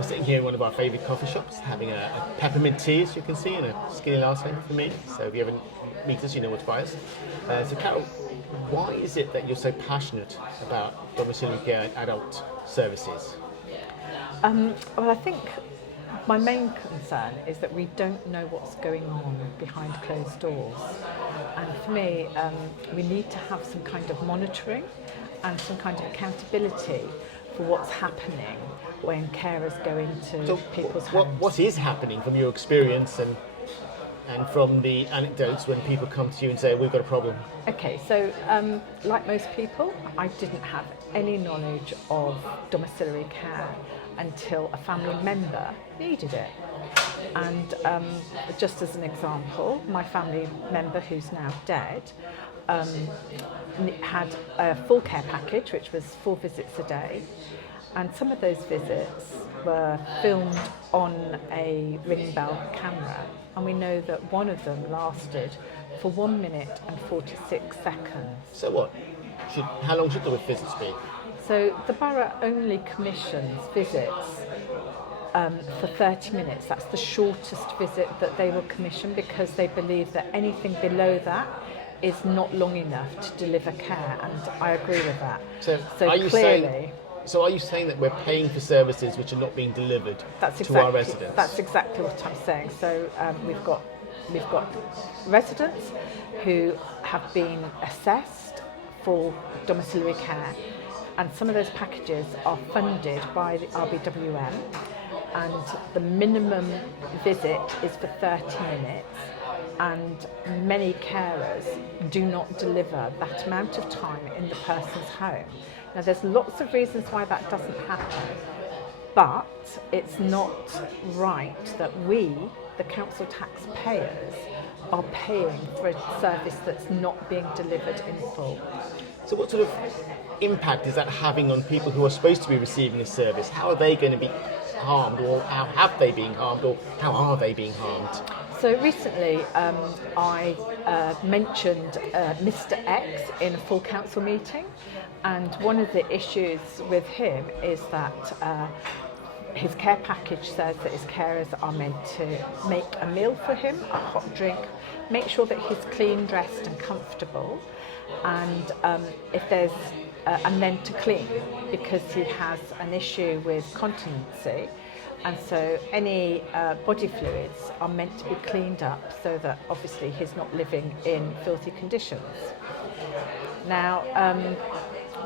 We're sitting here in one of our favourite coffee shops, having a peppermint tea, as you can see, and a skinny latte for me. So if you ever meet us, you know what to buy us. So Carole, why is it that you're so passionate about domiciliary care and adult services? Well, I think my main concern is that we don't know what's going on behind closed doors. And for me, we need to have some kind of monitoring and some kind of accountability for what's happening when carers go into people's homes. What is happening from your experience and from the anecdotes when people come to you and say, we've got a problem? Okay, so like most people, I didn't have any knowledge of domiciliary care until a family member needed it. And just as an example, my family member, who's now dead, had a full care package, which was 4 visits a day. And some of those visits were filmed on a ring bell camera. And we know that one of them lasted for 1 minute and 46 seconds. So what? How long should the visits be? So the borough only commissions visits for 30 minutes. That's the shortest visit that they will commission, because they believe that anything below that is not long enough to deliver care, and I agree with that. So are you saying that we're paying for services which are not being delivered to our residents? That's exactly what I'm saying. So we've got residents who have been assessed for domiciliary care, and some of those packages are funded by the RBWM, and the minimum visit is for 30 minutes. And many carers do not deliver that amount of time in the person's home. Now, there's lots of reasons why that doesn't happen, but it's not right that we, the council taxpayers, are paying for a service that's not being delivered in full. So what sort of impact is that having on people who are supposed to be receiving a service? How are they going to be harmed, or how have they been harmed, or how are they being harmed? So recently I mentioned Mr. X in a full council meeting, and one of the issues with him is that his care package says that his carers are meant to make a meal for him, a hot drink, make sure that he's clean, dressed and comfortable, and if there's and then to clean, because he has an issue with continency. And so any body fluids are meant to be cleaned up so that obviously he's not living in filthy conditions. Now,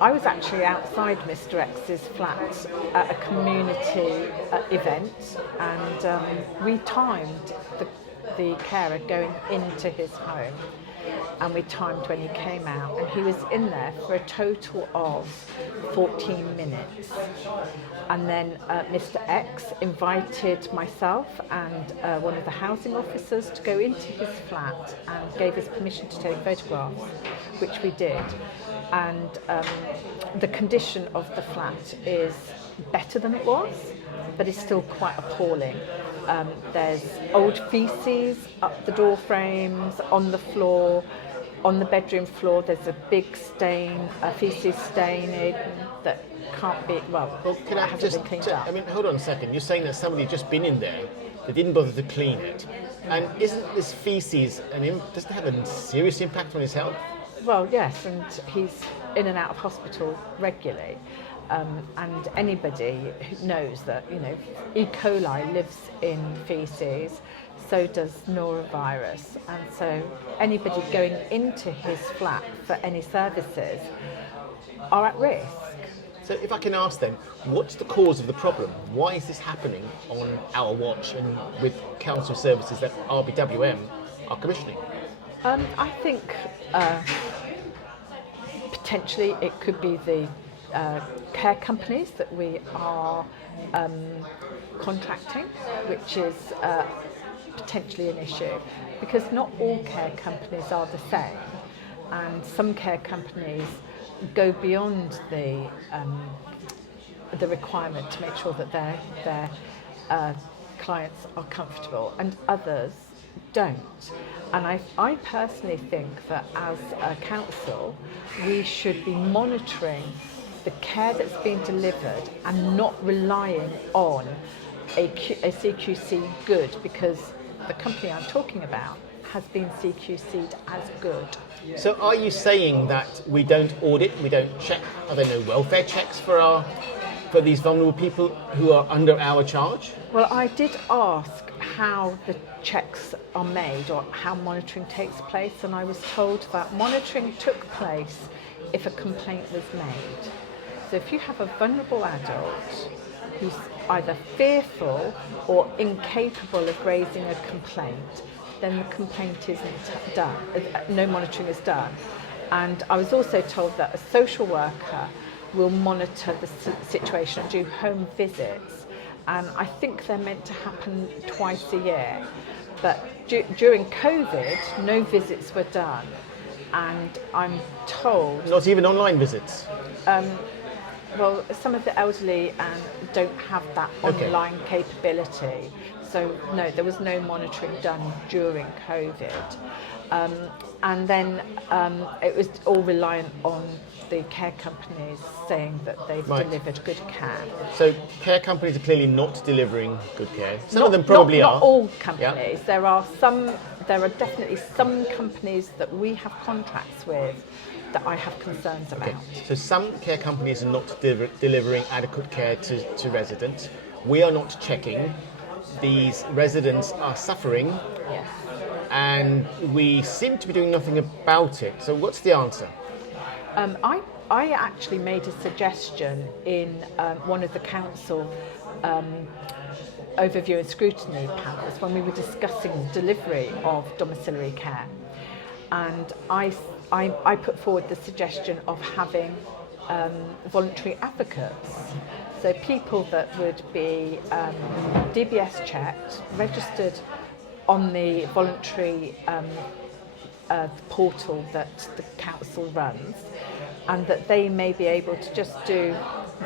I was actually outside Mr. X's flat at a community event, and we timed the carer going into his home, and we timed when he came out, and he was in there for a total of 14 minutes. And then Mr. X invited myself and one of the housing officers to go into his flat and gave us permission to take photographs, which we did. And the condition of the flat is better than it was, but it's still quite appalling. There's old faeces up the door frames, on the floor, on the bedroom floor. There's a big stain, a faeces stain that can't be, can I hasn't been cleaned up. I mean, hold on a second. You're saying that somebody had just been in there, they didn't bother to clean it. And isn't this faeces, doesn't it have a serious impact on his health? Well, yes, and he's in and out of hospital regularly. And anybody who knows that, E. coli lives in faeces, so does norovirus. And so anybody going into his flat for any services are at risk. So if I can ask then, what's the cause of the problem? Why is this happening on our watch and with council services that RBWM are commissioning? I think potentially it could be the care companies that we are contracting, which is potentially an issue, because not all care companies are the same, and some care companies go beyond the requirement to make sure that their clients are comfortable, and others don't. And I personally think that as a council, we should be monitoring the care that's being delivered and not relying on a CQC good, because the company I'm talking about has been CQC'd as good. So are you saying that we don't audit, we don't check, are there no welfare checks for these vulnerable people who are under our charge? Well, I did ask how the checks are made or how monitoring takes place, and I was told that monitoring took place if a complaint was made. So if you have a vulnerable adult who's either fearful or incapable of raising a complaint, then the complaint isn't done, no monitoring is done. And I was also told that a social worker will monitor the situation and do home visits, and I think they're meant to happen twice a year. But during COVID, no visits were done, and I'm told... Not even online visits? Well, some of the elderly don't have that online capability. So no, there was no monitoring done during COVID. And then it was all reliant on the care companies saying that they've delivered good care. So care companies are clearly not delivering good care. Some of them probably are. Not all companies. Yeah. There are definitely some companies that we have contracts with that I have concerns about. Okay. So some care companies are not delivering adequate care to residents. We are not checking. These residents are suffering. Yes. And we seem to be doing nothing about it. So what's the answer? I actually made a suggestion in one of the council overview and scrutiny panels when we were discussing delivery of domiciliary care, and I put forward the suggestion of having voluntary advocates, so people that would be DBS checked, registered on the voluntary portal that the council runs, and that they may be able to just do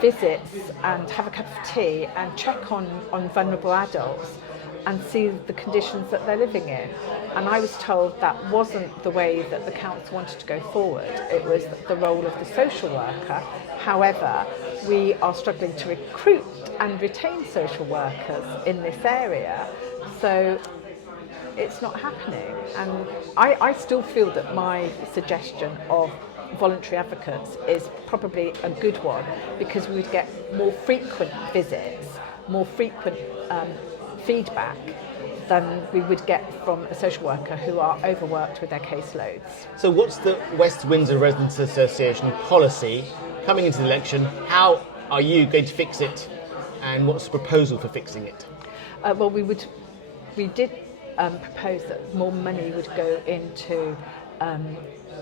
visits and have a cup of tea and check on vulnerable adults and see the conditions that they're living in. And I was told that wasn't the way that the council wanted to go forward. It was the role of the social worker. However, we are struggling to recruit and retain social workers in this area, so it's not happening. And I still feel that my suggestion of voluntary advocates is probably a good one, because we would get more frequent visits, more frequent feedback than we would get from a social worker who are overworked with their caseloads. So what's the West Windsor Residents Association policy coming into the election? How are you going to fix it, and what's the proposal for fixing it? Well, we did propose that more money would go into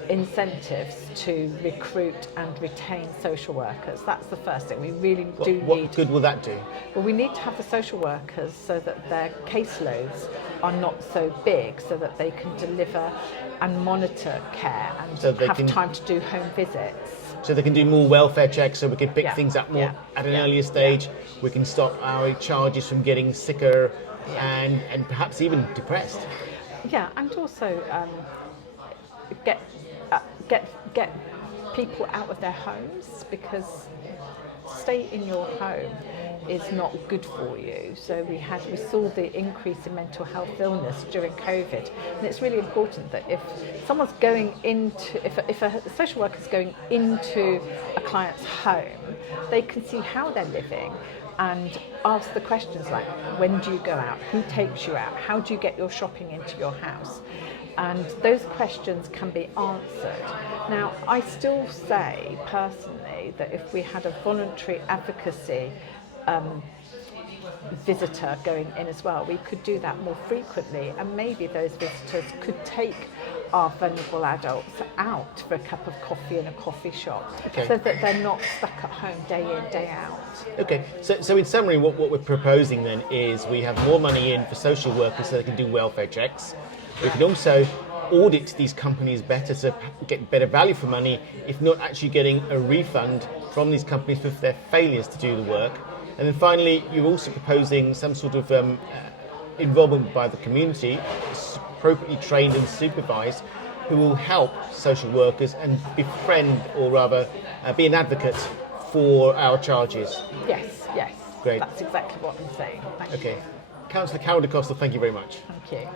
incentives to recruit and retain social workers. That's the first thing. We really do need... What good will that do? Well, we need to have the social workers so that their caseloads are not so big, so that they can deliver and monitor care and so have time to do home visits. So they can do more welfare checks, so we can pick things up more at an earlier stage. We can stop our charges from getting sicker and perhaps even depressed. Yeah, and also get people out of their homes, because stay in your home is not good for you. So we saw the increase in mental health illness during COVID, and it's really important that if someone's going into, if a social worker is going into a client's home, they can see how they're living and ask the questions like, when do you go out? Who takes you out? How do you get your shopping into your house? And those questions can be answered. Now, I still say personally that if we had a voluntary advocacy visitor going in as well, we could do that more frequently, and maybe those visitors could take our vulnerable adults out for a cup of coffee in a coffee shop, so that they're not stuck at home day in, day out. Okay, so in summary, what we're proposing then is we have more money in for social workers so they can do welfare checks. We can also audit these companies better to get better value for money, if not actually getting a refund from these companies for their failures to do the work. And then finally, you're also proposing some sort of involvement by the community, appropriately trained and supervised, who will help social workers and befriend, or rather be an advocate for our charges. Yes, yes. Great. That's exactly what I'm saying. Thank you. Okay. Councillor Carole Da Costa, thank you very much. Thank you.